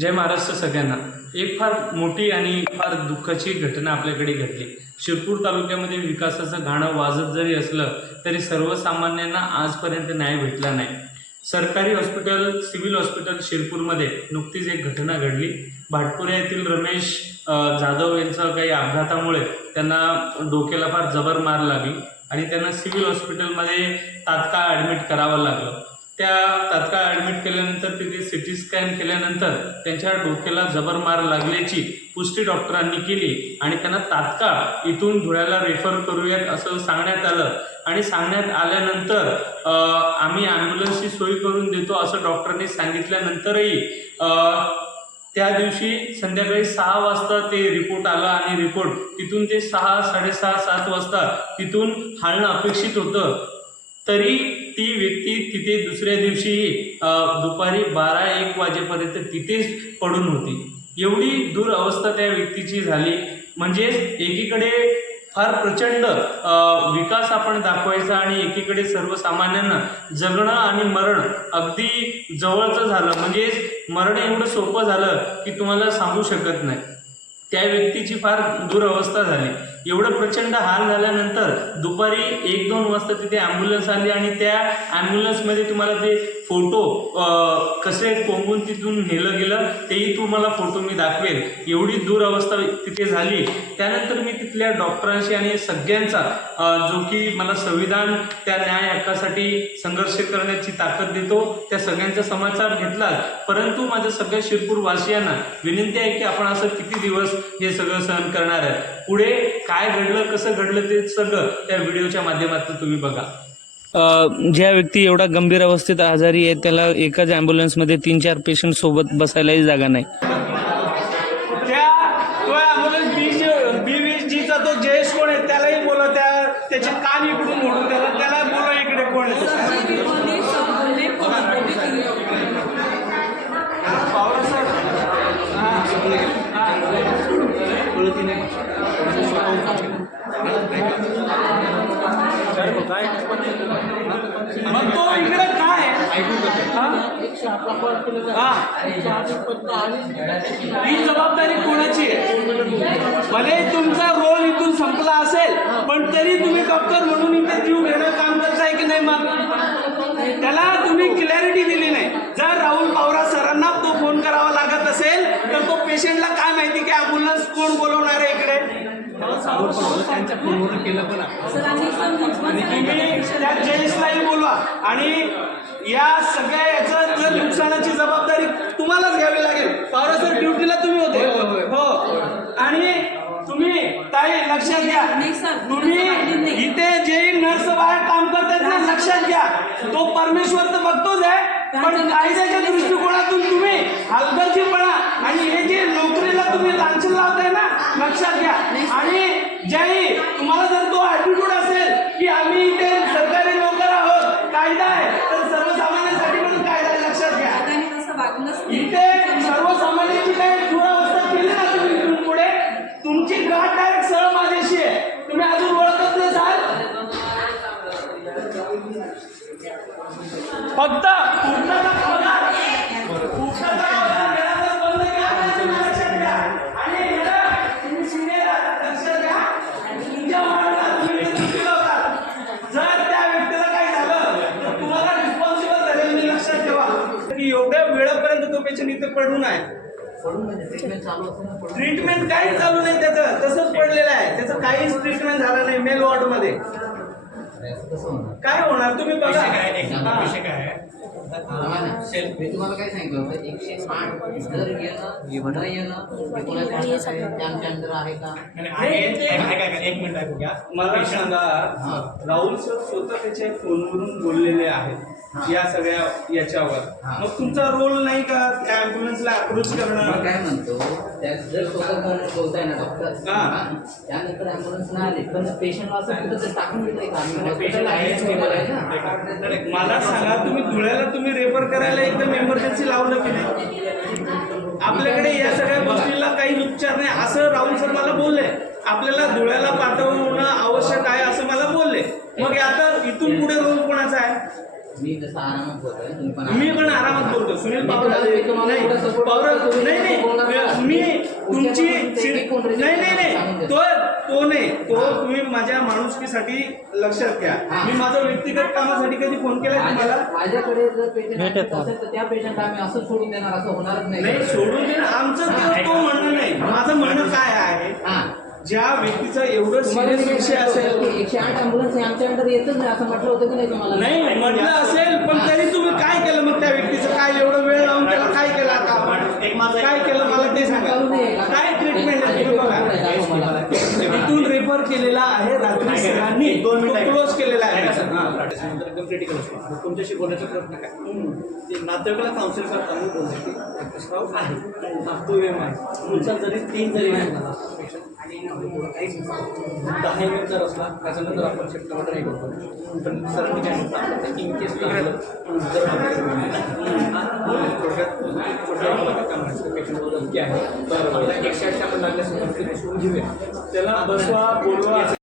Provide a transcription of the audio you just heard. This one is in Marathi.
जय महाराष्ट्र सगळ्यांना. एक फार मोठी आणि फार दुःखाची घटना आपल्याकडे घडली. शिरपूर तालुक्यामध्ये विकासाचं गाणं वाजत जरी असलं तरी सर्वसामान्यांना आजपर्यंत न्याय भेटला नाही. सरकारी हॉस्पिटल सिव्हिल हॉस्पिटल शिरपूरमध्ये नुकतीच एक घटना घडली. भाटपुरा येथील रमेश जाधव यांचं काही अपघातामुळे त्यांना डोक्याला फार जबर मार लागली आणि त्यांना सिव्हिल हॉस्पिटलमध्ये तात्काळ ॲडमिट करावं लागलं. त्या तात्काळ ॲडमिट केल्यानंतर तिथे सी टी स्कॅन केल्यानंतर त्यांच्या डोक्याला जबर मार लागल्याची पुष्टी डॉक्टरांनी केली आणि त्यांना तात्काळ इथून धुळ्याला रेफर करूयात असं सांगण्यात आलं. आणि सांगण्यात आल्यानंतर आम्ही ॲम्ब्युलन्सची सोय करून देतो असं डॉक्टरांनी सांगितल्यानंतरही त्या दिवशी संध्याकाळी सहा वाजता ते रिपोर्ट आला आणि रिपोर्ट तिथून ते सहा साडेसहा सात वाजता तिथून हालणं अपेक्षित होतं. तरी ती व्यक्ती तिथे दुसऱ्या दिवशी दुपारी बारा एक वाजेपर्यंत तिथेच पडून होती. एवढी दूर अवस्था त्या व्यक्तीची झाली. म्हणजेच एकीकडे फार प्रचंड विकास आपण दाखवायचा आणि एकीकडे सर्वसामान्यांना जगणं आणि मरण अगदी जवळचं झालं. म्हणजेच मरण एवढं सोपं झालं की तुम्हाला सांगू शकत नाही. त्या व्यक्तीची फार दुरवस्था झाली. एवढं प्रचंड हाल झाल्यानंतर दुपारी एक दोन वाजता तिथे ॲम्ब्युलन्स आली आणि त्या ॲम्ब्युलन्समध्ये तुम्हाला ते फोटो कसे कोंबून तिथून नेलं गेलं तेही तुम्हाला फोटो मी दाखवेल एवढी दुरावस्था तिथे झाली. त्यानंतर मी तिथल्या डॉक्टरांशी आणि सगळ्यांचा जो की मला संविधान त्या न्याय हक्कासाठी संघर्ष करण्याची ताकद देतो त्या सगळ्यांचा समाचार घेतला परंतु माझ्या सगळ्या शिरपूरवासियांना विनंती आहे की आपण असं किती दिवस हे सगळं सहन करणार आहे पुढे काय घडलं कसं घडलं ते सगळं त्या व्हिडिओच्या माध्यमातून तुम्ही बघा. ज्या व्यक्ती एवढा गंभीर अवस्थेत आजारी आहे त्याला एकाच ॲम्ब्युलन्समध्ये तीन चार पेशंट सोबत बसायलाही जागा नाही. त्या तो जयेश कोण आहे त्यालाही बोला त्या त्याचे कान इकडून मोडून त्याला त्याला बोला इकडे कोण आहे तो. बोलले सब बोलले पोलीस बोलले पवार सर हां मग तो इकडे काय आहे हां? जबाबदारी कोणाची आहे? भले तुमचा रोल इथून संपला असेल पण तरी तुम्ही डॉक्टर म्हणून इथे जीव घेणं काम करताय की नाही मग? त्याला तुम्ही क्लॅरिटी दिली नाही. जर राहुल पवारा सरांना तो फोन करावा लागत असेल तर तो पेशंटला काय माहिती की ॲम्ब्युलन्स कोण बोलवणार आहे इकडे? सरांनी पण त्या जयेशलाही बोलवा. आणि या सगळ्या याचं जर नुकसानाची जबाबदारी तुम्हालाच घ्यावी लागेल. पवार सर ड्युटीला तुम्ही होते. हो. आणि तुम्ही ताई लक्षात घ्या. नाही सर, तुम्ही. इथे जे नर्स बाहेर काम करतात ना लक्षात घ्या. तो परमेश्वर तर बघतोच आहे. पण कायद्याच्या दृष्टिकोनातून तुम्ही हलगर्जीपणा आणि हे जे नोकरीला तुम्ही लांछन लावताय ना लक्षात घ्या. आणि ज्याही तुम्हाला जर तो ॲटिट्यूड असेल की आम्ही इथे सरकारी नोकर आहोत कायदा आहे तर सर्वसामान्यांसाठी पण कायदा आहे लक्षात घ्या दादानी तसं वागलंच नाही. इथे सर्वसामान्यांची काही दुरावस्था केली ना तुम्ही इथून पुढे तुमची गाठ डायरेक्ट सरळ माझ्याशी आहे तुम्ही अजून ओळखत नसाल फक्त उठाचा पगार पगार बंद केला पाहिजे, लक्षात घ्या. आणि मॅडम, तुम्ही लक्षात घ्या. तुमच्या तुम्ही जर त्या व्यक्तीला काही झालं तर तुम्हाला रिस्पॉन्सिबल धरेल लक्षात ठेवा की एवढ्या वेळापर्यंत तो पेशंट इथे पडून आहे ट्रीटमेंट काहीच चालू नाही त्याचं तसंच पडलेलं आहे. त्याचं काहीच ट्रीटमेंट झालं नाही मेल वॉर्डमध्ये. काय होणार? तुम्ही बघा. हा. मी तुम्हाला काय सांगितलं होतं? एकशे आठ जर गेलं न येणं कोणाच्या हातात आहे? ते आमच्या अंडर आहे का एक मिनिट ऐकू घ्या. मला सांगा. राहुल सर स्वतः त्याच्या फोनवरून बोललेले आहेत. या सगळ्या याच्यावर. मग तुमचा रोल नाही का त्या ॲम्ब्युलन्सला अप्रोच मग करणं काय म्हणतो? जर स्वतः कोण बोलताय ना डॉक्टर हा. त्यानंतर ॲम्ब्युलन्स नाही आली. पण पेशंट असं कुठं तर टाकून देतोय का आम्ही? hospital ला admit केलेलं आहे. ना मला सांगा तुम्ही धुळ्याला तुम्ही रेफर करायला एकदम एमर्जन्सी लावलं की नाही? आपल्याकडे या सगळ्या गोष्टीला काही उपचार नाही. असं राहुल सर मला बोलले. आपल्याला धुळ्याला पाठवणं आवश्यक आहे असं मला बोलले. मग आता इथून पुढे रोल कोणाचा आहे? मी जसं आरामात बोलतोय मी पण आरामात बोलतो सुनील पवार नाही नाही कसं बोलणार नाही ना? मी उद्या तुमची नाही नाही. तो तो नाही. तो तुम्ही माझ्या माणुसकीसाठी लक्षात घ्या. मी माझा व्यक्तिगत कामासाठी कधी फोन केलाय तुम्हाला माझ्या- माझ्याकडे जर पेशंट असेल तर त्या पेशंट आम्ही असं सोडून देणार असं होणारच नाही. नाही सोडून देणं आमचं ते तो म्हणणं नाही. माझं म्हणणं काय आहे? हा. ज्या व्यक्तीचं एवढं सिरियस विषय असेल की एकशे आठ अँब्युलन्स हे आमच्या अंडर येतच नाही असं म्हटलं होतं की नाही तुम्हाला? नाही म्हटलं असेल पण तरी तुम्ही काय केलं मग त्या व्यक्तीचं? काय एवढं वेळ लावून त्याला काय केलं आता? काय केलं मला ते सांगा? काय ट्रीटमेंट आहे तुम्ही बघा. इथून रेफर केलेला आहे रात्री सरांनी. दोन क्लोज केलेला आहे. हा. एकदम क्रिटिकल असतो तुमच्याशी बोलायचा प्रयत्न काय ते नातेवाईकाला काउन्सिल करताना बोलले. की रक्तस्राव आहे तो वेळ आहे पुढचा जरी तीन जरी नाही झाला. दहा एम जर असला त्याच्यानंतर आपण शिफ्ट वगैरे करतो पण सर काय इन केस जर आहे तर एकशे आठशे आपण लागल्यास त्याला बसवा बोलवा